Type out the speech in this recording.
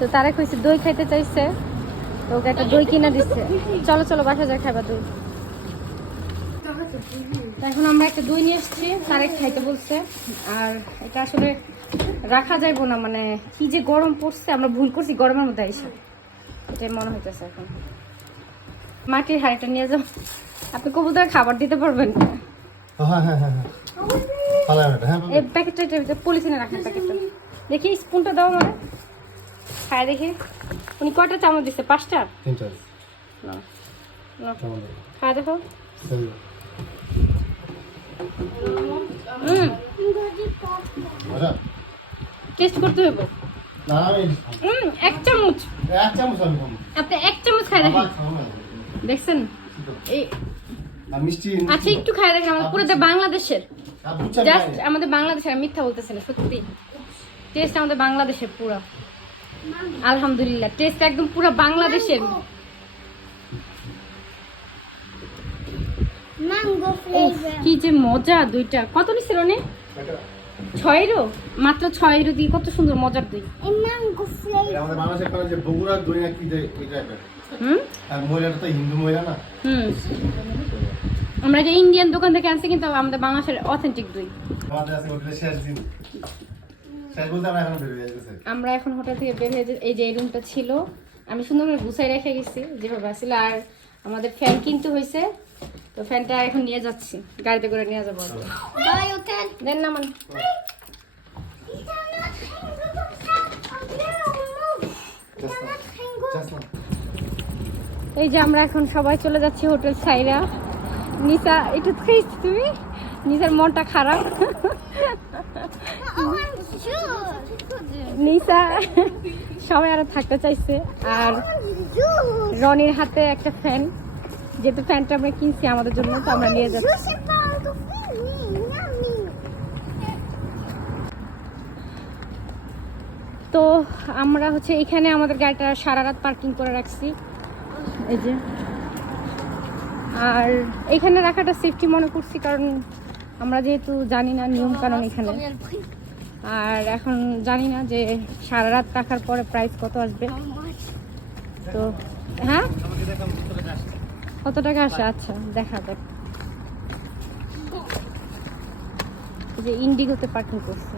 তো তারা কইছে দই খাইতে চাইছে, তো ওকে একটা দই কিনা দিচ্ছে। চলো চলো বাসা যা খাইবা দই। এখন আমরা একটা দই নিয়ে এসেছি, তারেক খাইতে বলছে। আর এটা আসলে রাখা যাইবো না, মানে কি যে গরম পড়ছে, আমরা ভুল করছি গরমের মধ্যে আইসা, এটাই মনে হইতেছে। এখন মাটির হাঁড়িটা নিয়ে যাও, আপনি কবুতর খাবার দিতে পারবেন। এই প্যাকেটটা পলিথিনে রাখেন, প্যাকেটটা দেখি, স্পুনটা দাও মানে খায় দেখি। উনি কয়টা চামচ দিচ্ছে? 5টা? খায় দেখো। টেস্ট করতে হইব। 1 চামচ, আপনি 1 চামচ খায় দেখেন, দেখছেন? এই আচ্ছা একটু খায় দেখেন। আমাদের পুরোটা বাংলাদেশের, জাস্ট আমাদের বাংলাদেশের, মিথ্যা বলতেছে না, সত্যি টেস্ট আমাদের বাংলাদেশের পুরো। আলহামদুলিল্লাহ, টেস্ট একদম পুরো বাংলাদেশের। কি যে মজা দইটা। কত নিছিল নে? 6 ইউরো, মাত্র 6 ইউরো দিয়ে কত সুন্দর মজার দই। আমাদের বাংলাদেশে করে যে বগুড়ার দই নাকি যে এটা একটা আর মহিলাটা তো হিন্দু মহিলা না। আমরা যে ইন্ডিয়ান দোকান থেকে আনছি, কিন্তু আমাদের বাংলাদেশের অথেন্টিক দই। আমাদের আছে হোটেলে শেষ দিন, শেষ বলতে আমরা এখন বের হয়ে যাচ্ছি। আমরা এখন হোটেল থেকে বের হয়ে এই যে এই রুমটা ছিল, আমি সুন্দর করে গুছাই রেখে গেছি যেভাবে আসলে। আর আমাদের ফ্যান কিনতে হয়েছে, তো ফ্যানটা এখন নিয়ে যাচ্ছি, গাড়িতে করে নিয়ে যাবো। দেন না মানে এই যে আমরা এখন সবাই চলে যাচ্ছি হোটেল ছাইরা। নিসা একটু খাইছি, তুমি নিসার মনটা খারাপ। নিসা সবাই আরো থাকতে চাইছে। আর রনির হাতে একটা ফ্যান, যেহেতু ফ্যানটা আমরা কিনছি আমাদের জন্য, তো আমরা নিয়ে যাচ্ছি। তো আমরা হচ্ছে এখানে আমাদের গাড়িটা সারা রাত পার্কিং করে রাখছি, এই যে। আর এখানে রাখাটা সেফটি মনে করছি, কারণ আমরা যেহেতু জানি না নিয়ম কানুন এখানে, আর এখন জানি না যে সারা রাত রাখার পরে প্রাইস কত আসবে। তো হ্যাঁ, কত টাকা আসে? আচ্ছা দেখা যাক। যে ইন্ডিগোতে পার্কিং করছে।